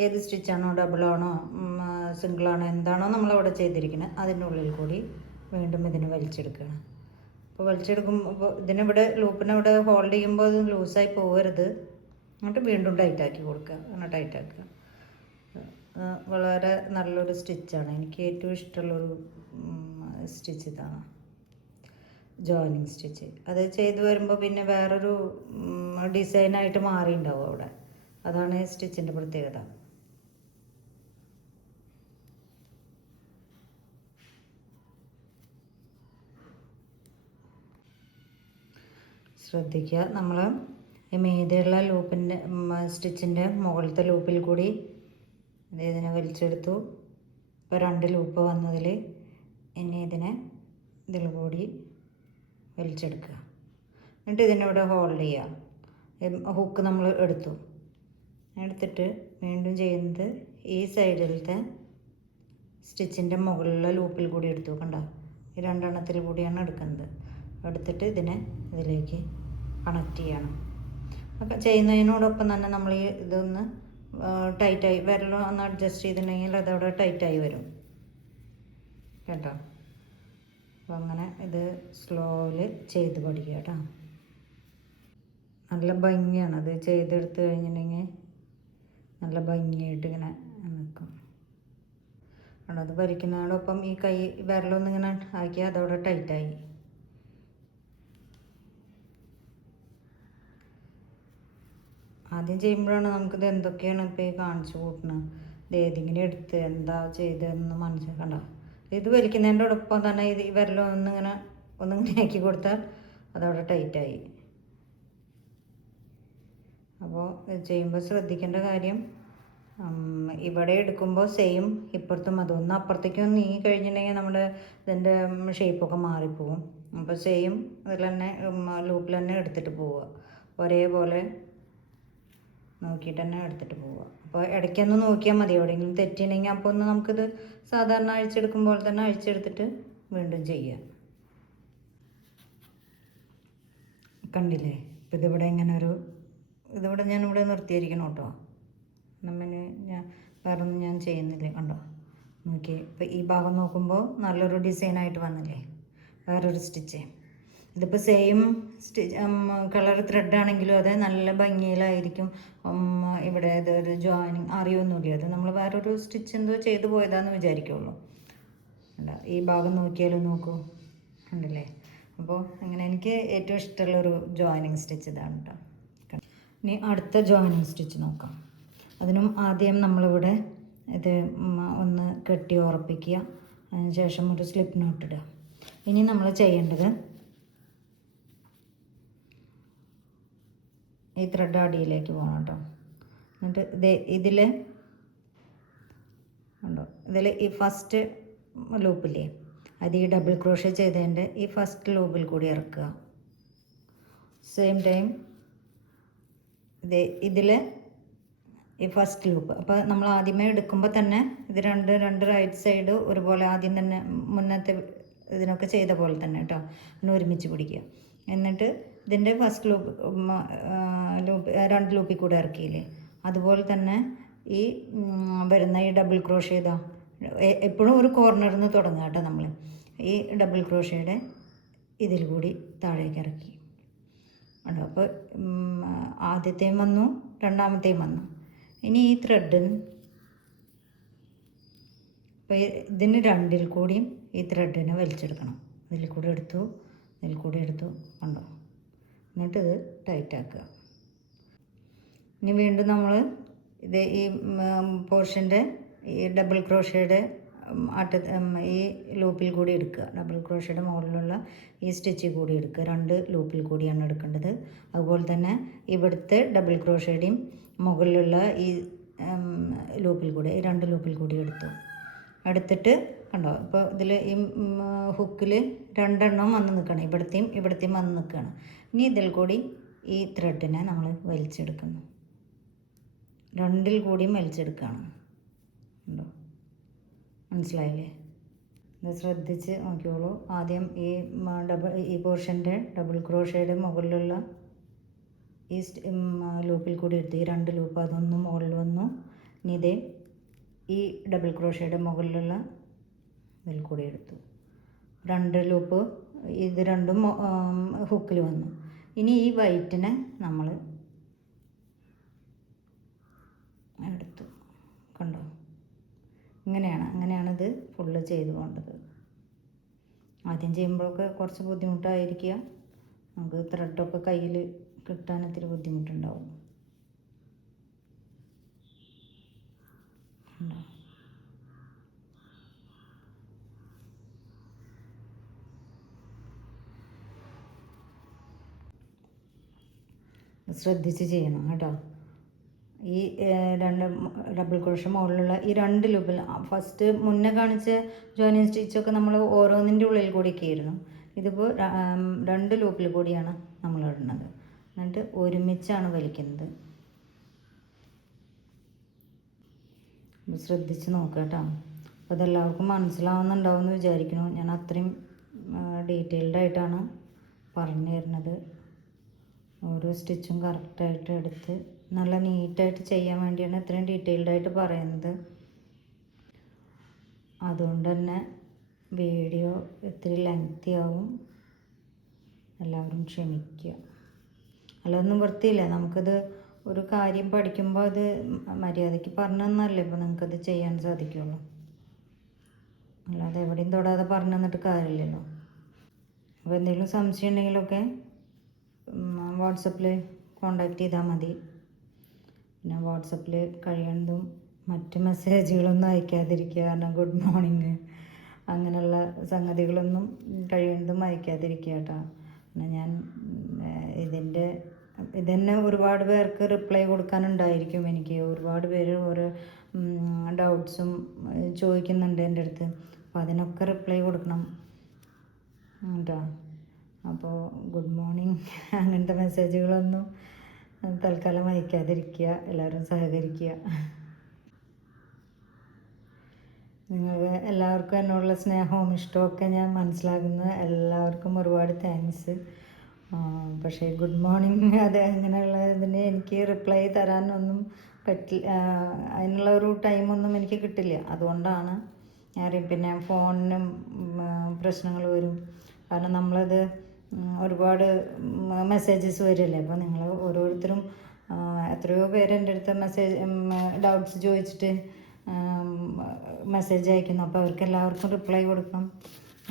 ഏത് സ്റ്റിച്ചാണോ ഡബിളാണോ സിംഗിളാണോ എന്താണോ നമ്മളവിടെ ചെയ്തിരിക്കുന്നത് അതിൻ്റെ ഉള്ളിൽ കൂടി വീണ്ടും ഇതിനെ വലിച്ചെടുക്കുകയാണ്. അപ്പോൾ വലിച്ചെടുക്കുമ്പോൾ ഇതിനിവിടെ ലൂപ്പിനവിടെ ഹോൾഡ് ചെയ്യുമ്പോൾ അത് ലൂസായി പോകരുത്. എന്നിട്ട് വീണ്ടും ടൈറ്റാക്കി കൊടുക്കുക, അങ്ങനെ ടൈറ്റാക്കുക. വളരെ നല്ലൊരു സ്റ്റിച്ചാണ്. എനിക്ക് ഏറ്റവും ഇഷ്ടമുള്ളൊരു സ്റ്റിച്ച് ഇതാണ്, ജോയിനിങ് സ്റ്റിച്ച്. അത് ചെയ്ത് വരുമ്പോൾ പിന്നെ വേറൊരു ഡിസൈനായിട്ട് മാറിയിട്ടുണ്ടാവും അവിടെ. അതാണ് ഈ സ്റ്റിച്ചിൻ്റെ പ്രത്യേകത. ശ്രദ്ധിക്കുക, നമ്മൾ ഈ മീതെയുള്ള ലൂപ്പിൻ്റെ സ്റ്റിച്ചിൻ്റെ മുകളിലത്തെ ലൂപ്പിൽ കൂടി ഇതിനെ വലിച്ചെടുത്തു. ഇപ്പോൾ 2 ലൂപ്പ് വന്നതിൽ ഇനി ഇതിൽ കൂടി വലിച്ചെടുക്കുക. എന്നിട്ട് ഇതിനവിടെ ഹോൾഡ് ചെയ്യുക. ഹുക്ക് നമ്മൾ എടുത്തിട്ട് വീണ്ടും ചെയ്യുന്നത് ഈ സൈഡിലത്തെ സ്റ്റിച്ചിൻ്റെ മുകളിലുള്ള ലൂപ്പിൽ കൂടി എടുത്തു. കണ്ടോ, ഈ 2 എണ്ണത്തിൽ കൂടിയാണ് എടുത്തിട്ട് ഇതിലേക്ക് കണക്ട് ചെയ്യണം. അപ്പോൾ ചെയ്യുന്നതിനോടൊപ്പം തന്നെ നമ്മൾ ഈ ഇതൊന്ന് ടൈറ്റായി വിരലും ഒന്ന് അഡ്ജസ്റ്റ് ചെയ്തിട്ടുണ്ടെങ്കിൽ അതവിടെ ടൈറ്റായി വരും കേട്ടോ. അപ്പോൾ അങ്ങനെ ഇത് സ്ലോയിൽ ചെയ്ത് പഠിക്കുക കേട്ടോ. നല്ല ഭംഗിയാണ് അത് ചെയ്തെടുത്ത് കഴിഞ്ഞിട്ടുണ്ടെങ്കിൽ, നല്ല ഭംഗിയായിട്ട് ഇങ്ങനെ നിൽക്കും. അത് ഭരിക്കുന്നതോടൊപ്പം ഈ കൈ വിരലൊന്നിങ്ങനെ ആക്കി അതവിടെ ടൈറ്റായി. ആദ്യം ചെയ്യുമ്പോഴാണ് നമുക്കിത് എന്തൊക്കെയാണ് ഇപ്പോൾ ഈ കാണിച്ചു കൂട്ടുന്നത്, ഇത് ഏതെങ്കിലും എടുത്ത് എന്താ ചെയ്തതെന്ന് മനസ്സിലാക്കണ്ട. ഇത് വലിക്കുന്നതിൻ്റെയോടൊപ്പം തന്നെ ഇത് ഈ വിരലൊന്നിങ്ങനെ ആക്കി കൊടുത്താൽ അതവിടെ ടൈറ്റായി. അപ്പോൾ ഇത് ചെയ്യുമ്പോൾ ശ്രദ്ധിക്കേണ്ട കാര്യം, ഇവിടെ എടുക്കുമ്പോൾ സെയിം ഇപ്പുറത്തും അതൊന്ന് അപ്പുറത്തേക്കും നീങ്ങി കഴിഞ്ഞിട്ടുണ്ടെങ്കിൽ നമ്മുടെ ഇതിൻ്റെ ഷേപ്പൊക്കെ മാറിപ്പോവും. അപ്പോൾ സെയിം അതിൽ തന്നെ ലൂപ്പിൽ തന്നെ എടുത്തിട്ട് പോവുക, ഒരേപോലെ നോക്കിയിട്ട് തന്നെ എടുത്തിട്ട് പോവുക. അപ്പോൾ ഇടയ്ക്കൊന്ന് നോക്കിയാൽ മതി, എവിടെയെങ്കിലും തെറ്റിയിട്ടുണ്ടെങ്കിൽ അപ്പോൾ ഒന്ന് നമുക്കിത് സാധാരണ അഴിച്ചെടുക്കുമ്പോൾ തന്നെ അഴിച്ചെടുത്തിട്ട് വീണ്ടും ചെയ്യാം. കണ്ടില്ലേ, ഇപ്പം ഇതിവിടെ ഇതിവിടെ ഞാനിവിടെ നിർത്തിയിരിക്കണം കേട്ടോ. ഞാൻ വേറെ ഒന്നും ഞാൻ ചെയ്യുന്നില്ല. കണ്ടോ, നോക്കി ഇപ്പോൾ ഈ ഭാഗം നോക്കുമ്പോൾ നല്ലൊരു ഡിസൈനായിട്ട് വന്നില്ലേ, വേറൊരു സ്റ്റിച്ച്. ഇതിപ്പോൾ സെയിം കളർ ത്രെഡാണെങ്കിലും അത് നല്ല ഭംഗിയിലായിരിക്കും. ഇവിടെ ഇതൊരു ജോയിനിങ് അറിയൊന്നുമില്ല, അത് നമ്മൾ വേറൊരു സ്റ്റിച്ച് എന്തോ ചെയ്ത് പോയതാണെന്ന് വിചാരിക്കുള്ളൂ. അല്ല, ഈ ഭാഗം നോക്കിയാലും നോക്കൂ, ഉണ്ടല്ലേ. അപ്പോൾ അങ്ങനെ എനിക്ക് ഏറ്റവും ഇഷ്ടമുള്ളൊരു ജോയിനിങ് സ്റ്റിച്ച് ഇതാണ് കേട്ടോ. ഇനി അടുത്ത ജോയിനിങ് സ്റ്റിച്ച് നോക്കാം. അതിനും ആദ്യം നമ്മളിവിടെ ഇത് ഒന്ന് കെട്ടി ഉറപ്പിക്കുക, അതിനുശേഷം ഒരു സ്ലിപ്പ് നോട്ട് ഇടുക. ഇനി നമ്മൾ ചെയ്യേണ്ടത് ഈ ത്രെഡ് അടിയിലേക്ക് പോകണം കേട്ടോ. എന്നിട്ട് ഇതിൽ ഉണ്ടോ, ഈ ഫസ്റ്റ് ലൂപ്പില്ലേ, അത് ഈ ഡബിൾ ക്രോഷ്യ ചെയ്തതിൻ്റെ ഈ ഫസ്റ്റ് ലൂപ്പിൽ കൂടി ഇറക്കുക. സെയിം ടൈം ഇതിൽ ഈ ഫസ്റ്റ് ലൂപ്പ്. അപ്പോൾ നമ്മൾ ആദ്യമേ എടുക്കുമ്പോൾ തന്നെ ഇത് രണ്ട് റൈറ്റ് സൈഡ് ഒരുപോലെ ആദ്യം തന്നെ മുന്നത്തെ ഇതിനൊക്കെ ചെയ്ത പോലെ തന്നെ കേട്ടോ, ഒന്ന് ഒരുമിച്ച് പിടിക്കുക. എന്നിട്ട് ഇതിൻ്റെ ഫസ്റ്റ് ലൂപ്പ് 2 ലൂപ്പിൽ കൂടെ ഇറക്കിയില്ലേ, അതുപോലെ തന്നെ ഈ വരുന്ന ഈ ഡബിൾ ക്രോഷ്യ എപ്പോഴും ഒരു കോർണറിൽ നിന്ന് തുടങ്ങുക കേട്ടോ. നമ്മൾ ഈ ഡബിൾ ക്രോഷ്യയുടെ ഇതിൽ കൂടി താഴേക്ക് ഇറക്കി ഉണ്ടോ. അപ്പോൾ ആദ്യത്തെയും വന്നു, രണ്ടാമത്തെയും വന്നു. ഇനി ഈ ത്രെഡിന് ഇപ്പോൾ ഇതിന് 2ൽ കൂടിയും ഈ ത്രെഡിനെ വലിച്ചെടുക്കണം. ഇതിൽ കൂടി എടുത്തു കണ്ടോ. എന്നിട്ട് ഇത് ടൈറ്റാക്കുക. ഇനി വീണ്ടും നമ്മൾ ഈ പോർഷൻ്റെ ഈ ഡബിൾ ക്രോഷ്യയുടെ ഈ ലൂപ്പിൽ കൂടി എടുക്കുക. ഡബിൾ ക്രോഷ്യയുടെ മുകളിലുള്ള ഈ സ്റ്റിച്ചിൽ കൂടി എടുക്കുക. 2 ലൂപ്പിൽ കൂടിയാണ് എടുക്കേണ്ടത്. അതുപോലെ തന്നെ ഇവിടുത്തെ ഡബിൾ ക്രോഷ്യയുടെയും മുകളിലുള്ള ഈ ലൂപ്പിൽ കൂടി, ഈ 2 ലൂപ്പിൽ കൂടി എടുത്തിട്ട് കണ്ടോ. ഇപ്പോൾ ഇതിൽ ഈ ഹുക്കിൽ 2 എണ്ണം വന്ന് നിൽക്കണം, ഇവിടത്തെയും വന്ന് നിൽക്കുകയാണ്. ഇനി ഇതിൽ കൂടി ഈ ത്രെഡിനെ നമ്മൾ വലിച്ചെടുക്കുന്നു, 2ൽ കൂടിയും വലിച്ചെടുക്കുകയാണ്. ഉണ്ടോ, മനസ്സിലായില്ലേ? ഇത് ശ്രദ്ധിച്ച് നോക്കിയോളൂ. ആദ്യം ഈ പോർഷൻ്റെ ഡബിൾ ക്രോഷ്യയുടെ മുകളിലുള്ള ഈ ലൂപ്പിൽ കൂടി എടുത്തു. ഈ 2 ലൂപ്പ് അതൊന്നും മുകളിൽ വന്നു. ഇനി ഈ ഡബിൾ ക്രോഷ്യയുടെ മുകളിലുള്ള ഇതിൽ കൂടി എടുത്തു. 2 ലൂപ്പ് ഇത് രണ്ടും ഹുക്കിൽ വന്നു. ഇനി ഈ വൈറ്റിനെ നമ്മൾ എടുത്തു. കണ്ടോ, അങ്ങനെയാണ് ഇത് ഫുള്ള് ചെയ്ത് പോകേണ്ടത്. ആദ്യം ചെയ്യുമ്പോഴൊക്കെ കുറച്ച് ബുദ്ധിമുട്ടായിരിക്കുക, നമുക്ക് ത്രെഡൊക്കെ കയ്യിൽ കിട്ടാൻ ഇത്തിരി ബുദ്ധിമുട്ടുണ്ടാവും. ഉണ്ടോ? ശ്രദ്ധിച്ച് ചെയ്യണം കേട്ടോ. ഈ രണ്ട് ഡബിൾ ക്രോഷ്യ മുകളിലുള്ള ഈ രണ്ട് ലൂപ്പിൽ ഫസ്റ്റ് മുന്നേ കാണിച്ച ജോയിനിങ് സ്റ്റിച്ചൊക്കെ നമ്മൾ ഓരോന്നിൻ്റെ ഉള്ളിൽ കൂടിയൊക്കെ ആയിരുന്നു. ഇതിപ്പോൾ രണ്ട് ലൂപ്പിൽ കൂടിയാണ് നമ്മൾ ഇടുന്നത്. എന്നിട്ട് ഒരുമിച്ചാണ് വലിക്കുന്നത്. ശ്രദ്ധിച്ച് നോക്കുക കേട്ടോ. അപ്പോൾ അതെല്ലാവർക്കും മനസ്സിലാവുന്നുണ്ടാവും എന്ന് വിചാരിക്കുന്നു. ഞാൻ അത്രയും ഡീറ്റെയിൽഡായിട്ടാണ് പറഞ്ഞു തരുന്നത്. ഓരോ സ്റ്റിച്ചും കറക്റ്റായിട്ട് എടുത്ത് നല്ല നീറ്റായിട്ട് ചെയ്യാൻ വേണ്ടിയാണ് ഇത്രയും ഡീറ്റെയിൽഡായിട്ട് പറയുന്നത്. അതുകൊണ്ട് തന്നെ വീഡിയോ ഇത്തിരി ലെങ്തി ആവും. എല്ലാവരും ക്ഷമിക്കുക. അല്ലാതൊന്നും വൃത്തിയില്ല. നമുക്കത് ഒരു കാര്യം പഠിക്കുമ്പോൾ അത് മര്യാദയ്ക്ക് പറഞ്ഞു തന്നല്ലേ ഇപ്പോൾ നിങ്ങൾക്കത് ചെയ്യാൻ സാധിക്കുള്ളൂ. അല്ലാതെ എവിടെയും തൊടാതെ പറഞ്ഞു തന്നിട്ട് കാര്യമില്ലല്ലോ. അപ്പോൾ എന്തെങ്കിലും സംശയം ഉണ്ടെങ്കിലൊക്കെ വാട്സപ്പിൽ കോണ്ടാക്ട് ചെയ്താൽ മതി. പിന്നെ വാട്സപ്പിൽ കഴിയുന്നതും മറ്റ് മെസ്സേജുകളൊന്നും അയക്കാതിരിക്കുക. കാരണം ഗുഡ് മോർണിംഗ് അങ്ങനെയുള്ള സംഗതികളൊന്നും കഴിയുന്നതും അയക്കാതിരിക്കുക കേട്ടോ. പിന്നെ ഞാൻ ഇതന്നെ ഒരുപാട് പേർക്ക് റിപ്ലൈ കൊടുക്കാനുണ്ടായിരിക്കും. എനിക്ക് ഒരുപാട് പേര് ഓരോ ഡൗട്ട്സും ചോദിക്കുന്നുണ്ട് എൻ്റെ അടുത്ത്. അപ്പോൾ അതിനൊക്കെ റിപ്ലൈ കൊടുക്കണം കേട്ടോ. അപ്പോൾ ഗുഡ് മോർണിംഗ് അങ്ങനത്തെ മെസ്സേജുകളൊന്നും തൽക്കാലം അയക്കാതിരിക്കുക. എല്ലാവരും സഹകരിക്കുക. നിങ്ങൾക്ക് എല്ലാവർക്കും എന്നോടുള്ള സ്നേഹവും ഇഷ്ടമൊക്കെ ഞാൻ മനസ്സിലാക്കുന്നു. എല്ലാവർക്കും ഒരുപാട് താങ്ക്സ്. പക്ഷേ ഗുഡ് മോർണിംഗ് അത് അങ്ങനെയുള്ള ഇതിന് എനിക്ക് റിപ്ലൈ തരാനൊന്നും പറ്റില്ല. അതിനുള്ള ഒരു ടൈമൊന്നും എനിക്ക് കിട്ടില്ല. അതുകൊണ്ടാണ് പിന്നെ ഫോണിനും പ്രശ്നങ്ങൾ വരും. കാരണം നമ്മളത് ഒരുപാട് മെസ്സേജസ് വരില്ലേ. അപ്പോൾ നിങ്ങൾ ഓരോരുത്തരും എത്രയോ പേര് എൻ്റെ അടുത്ത് ഡൗട്ട്സ് ചോദിച്ചിട്ട് മെസ്സേജ് അയക്കുന്നു. അപ്പോൾ അവർക്ക് എല്ലാവർക്കും റിപ്ലൈ കൊടുക്കണം.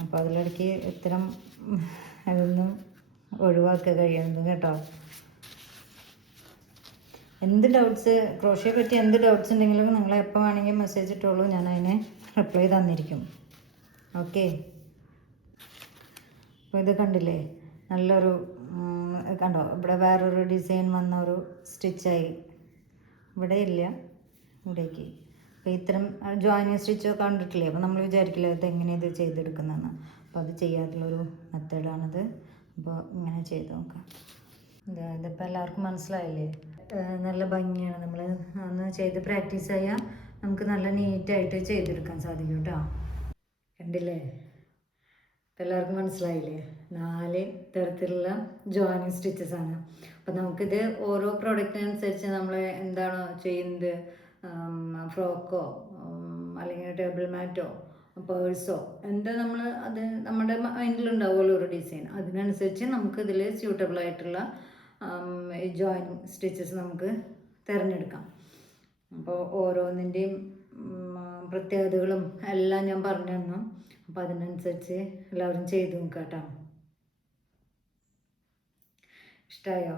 അപ്പോൾ അതിലിടയ്ക്ക് ഇത്തരം അതൊന്നും ഒഴിവാക്കുക കഴിയുന്നത് കേട്ടോ. എന്ത് ഡൗട്ട്സ് ക്രോഷ്യയെ പറ്റി എന്ത് ഡൗട്ട്സ് ഉണ്ടെങ്കിലും നിങ്ങൾ എപ്പോൾ വേണമെങ്കിൽ മെസ്സേജ് ഇട്ടോളൂ. ഞാൻ അതിന് റിപ്ലൈ തന്നിരിക്കും. ഓക്കെ. അപ്പോൾ ഇത് കണ്ടില്ലേ, നല്ലൊരു കണ്ടോ, ഇവിടെ വേറൊരു ഡിസൈൻ വന്ന ഒരു സ്റ്റിച്ചായി. ഇവിടെ ഇല്ല, ഇവിടേക്ക്. അപ്പോൾ ഇത്തരം ജോയിനിങ് സ്റ്റിച്ച് കണ്ടിട്ടില്ലേ. അപ്പോൾ നമ്മൾ വിചാരിക്കില്ല ഇത് എങ്ങനെയാണ് ഇത് ചെയ്തെടുക്കുന്നതെന്ന്. അപ്പോൾ അത് ചെയ്യാത്തുള്ളൊരു മെത്തേഡാണിത്. അപ്പോൾ ഇങ്ങനെ ചെയ്ത് നോക്കാം. ഇതിപ്പോൾ എല്ലാവർക്കും മനസ്സിലായില്ലേ. നല്ല ഭംഗിയാണ്. നമ്മൾ ഒന്ന് ചെയ്ത് പ്രാക്ടീസ് ചെയ്യാൻ നമുക്ക് നല്ല നീറ്റായിട്ട് ചെയ്തെടുക്കാൻ സാധിക്കും കേട്ടോ. കണ്ടില്ലേ, എല്ലാവർക്കും മനസ്സിലായില്ലേ. 4 തരത്തിലുള്ള ജോയിനിങ് സ്റ്റിച്ചസ് ആണ്. അപ്പം നമുക്കിത് ഓരോ പ്രോഡക്റ്റിനനുസരിച്ച് നമ്മൾ എന്താണോ ചെയ്യുന്നത്, ഫ്രോക്കോ അല്ലെങ്കിൽ ടേബിൾ മാറ്റോ പേഴ്സോ എന്താ നമ്മൾ അത് നമ്മുടെ മൈൻഡിലുണ്ടാവുമല്ലോ ഒരു ഡിസൈൻ. അതിനനുസരിച്ച് നമുക്കിതിൽ സ്യൂട്ടബിൾ ആയിട്ടുള്ള ജോയിനിങ് സ്റ്റിച്ചസ് നമുക്ക് തിരഞ്ഞെടുക്കാം. അപ്പോൾ ഓരോന്നിൻ്റെയും പ്രത്യേകതകളും എല്ലാം ഞാൻ പറഞ്ഞു തന്നു. അപ്പോൾ അതിനനുസരിച്ച് എല്ലാവരും ചെയ്ത് നോക്കാം കേട്ടോ. ഇഷ്ടമായോ?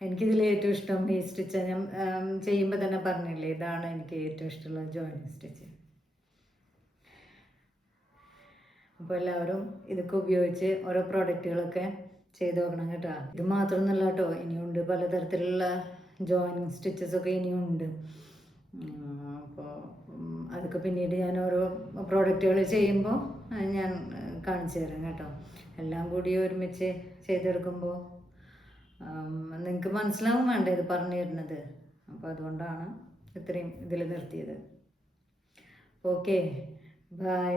എനിക്കിതിൽ ഏറ്റവും ഇഷ്ടം ഈ സ്റ്റിച്ചാണ്. ഞാൻ ചെയ്യുമ്പോൾ തന്നെ പറഞ്ഞില്ലേ, ഇതാണ് എനിക്ക് ഏറ്റവും ഇഷ്ടമുള്ള ജോയിനിങ് സ്റ്റിച്ച്. അപ്പോൾ എല്ലാവരും ഇതൊക്കെ ഉപയോഗിച്ച് ഓരോ പ്രോഡക്റ്റുകളൊക്കെ ചെയ്ത് നോക്കണം കേട്ടോ. ഇത് മാത്രമൊന്നുമല്ല കേട്ടോ, ഇനിയുണ്ട് പലതരത്തിലുള്ള ജോയിനിങ് സ്റ്റിച്ചസൊക്കെ ഇനിയുണ്ട്. അപ്പോൾ അതൊക്കെ പിന്നീട് ഞാൻ ഓരോ പ്രോഡക്റ്റുകൾ ചെയ്യുമ്പോൾ ഞാൻ കാണിച്ചു തരാം കേട്ടോ. എല്ലാം കൂടി ഒരുമിച്ച് ചെയ്തെടുക്കുമ്പോൾ നിങ്ങൾക്ക് മനസ്സിലാവും വേണ്ട ഇത് പറഞ്ഞു തരുന്നത്. അപ്പോൾ അതുകൊണ്ടാണ് ഇത്രയും ഇതിൽ നിർത്തിയത്. Okay, by.